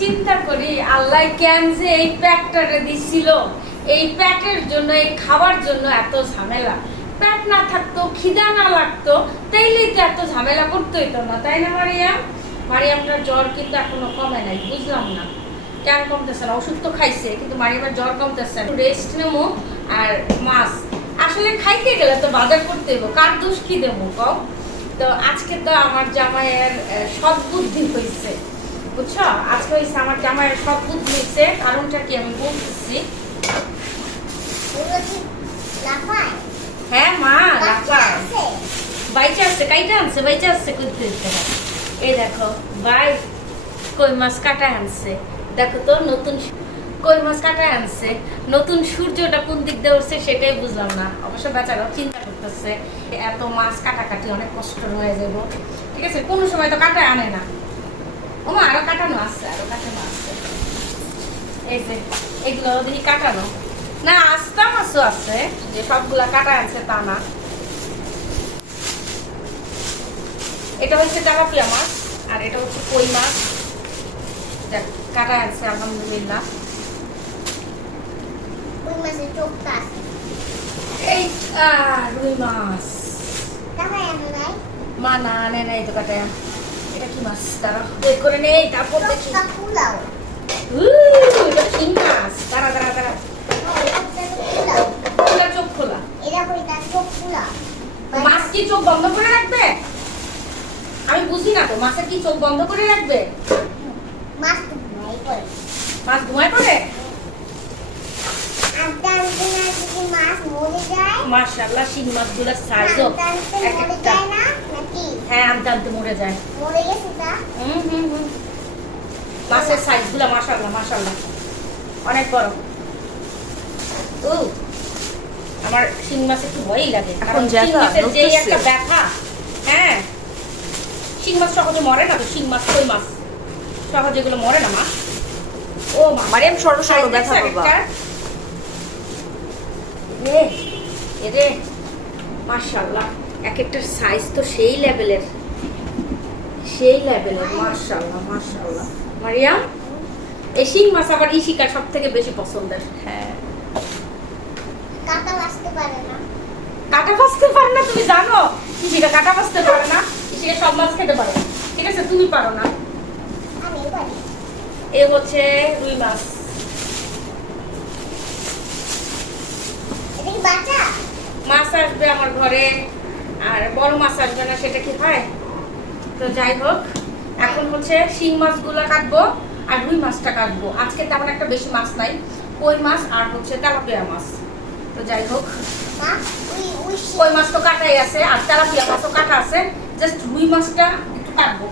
চিন্তা করি আল্লাহ কেন যে এই প্যাকটারে দিছিল, এই প্যাকের জন্য, এই খাওয়ার জন্য এত ঝামেলা। প্যাক না থাকতো, খিদা না লাগতো, তাইলেই তো এত ঝামেলা করতে হইতো না, তাই না মারিয়াম? মারিয়ামটার জ্বর কিন্তু এখনো কমে নাই, বুঝলাম না কেন কমতেছে না। ওষুধ তো খাইছে কিন্তু মারিয়ামের জ্বর কমতেছে না। রেস্ট নেবো আর মাছ আসলে খাইতে গেলে তো বাজার করতে হইব, কার দোষ কি দেবো কও? তো আজকে তো আমার জামাইয়ের সৎ বুদ্ধি হয়েছে, বুঝছো? আজকে হয়েছে আমার জামাইয়ের সৎ বুদ্ধি হয়েছে। কারণটা কি আমি বলতেছি। হ্যাঁ মা, লাফায় বাইচা আসছে, কাইটা আনছে, বাইচা আসছে করতে। এই দেখো ভাই কই মাছ কাটা আনছে, দেখো তো নতুন কই মাছ কাটা আনছে। নতুন সূর্যটা কোন দিক দিয়ে উঠছে সেটাই বুঝলাম না। অবশ্য বেচারাও চিন্তা করতেছে এত মাছ কাটাকাটি অনেক কষ্ট হয়ে যাবো, ঠিক আছে? কোনো সময় তো কাটা আনে না। ওমা আরো কাটানো আছে, আরো কাটানো আছে। এই যে এগুলো দেখি কাটানো না, আস্তা মাছও আছে, যে সবগুলা কাটা আছে তা না। এটা হচ্ছে তেলাপিয়া মাছ আর এটা হচ্ছে কই মাছ, কাটা আছে আলহামদুলিল্লাহ। এই রুই মাছ মা না আনে নাই তো কাটা। এটা কি মাছ? তারা বের করে নেই, তারপর দেখি। এটা কি মাছ? দাঁড়া দাঁড়া দাঁড়া, চোখ খোলা। মাছ কি চোখ বন্ধ করে রাখবে? আমি বুঝি না তো, মাছের কি চোখ বন্ধ করে রাখবে? মাছ ঘুমায় পড়ে? মাশাআল্লাহ শিং মাছগুলোর সাইজও একটা। হ্যাঁ আনতে আনতে মরে যায়। মাছের সাইজগুলো মাশাআল্লাহ মাশাআল্লাহ অনেক বড়। ও আমার শিং মাছ একটু ভয়ই লাগে, কারণ শিং মাছের যে একটা ব্যথা। হ্যাঁ শিং মাছ সহজে মরে না তো, শিং মাছ কই মাছ সহজে এগুলো মরে না মা। ও মা মারিয়াম সরো সরো ব্যথা বাবা। এরে মাশাআল্লাহ এক একটা সাইজ তো সেই লেভেলের, সেই লেভেলের। মাশাআল্লাহ মাশাআল্লাহ। মারিয়াম এই শিং মাছ আবার ইশিকা সব থেকে বেশি পছন্দের। হ্যাঁ কাটা বাছতে পারে না। কাটা বাছতে পারে না? তুমি জানো ইশিকা কাটা বাছতে পারে না? ইশিকা সব মাছ খেতে পারে, ঠিক আছে? তুমি পারো না। আমি পারি। এ হচ্ছে রুই মাছ। এটা কি বাটা? মাছ আসবে আমার ঘরে আর বড় মাছ আসবে না, সেটা কি হয়? তো যাই হোক এখন হচ্ছে শিং মাছগুলো কাটবো আর রুই মাছটা কাটবো। আজকে তেমন একটা বেশি মাছ নাই, কই মাছ আর হচ্ছে তেলাপিয়া মাছ। তো যাই হোক কই মাছ তো কাটাই আছে আর তেলাপিয়া মাছও কাটা আছে, জাস্ট রুই মাছটা একটু কাটবো।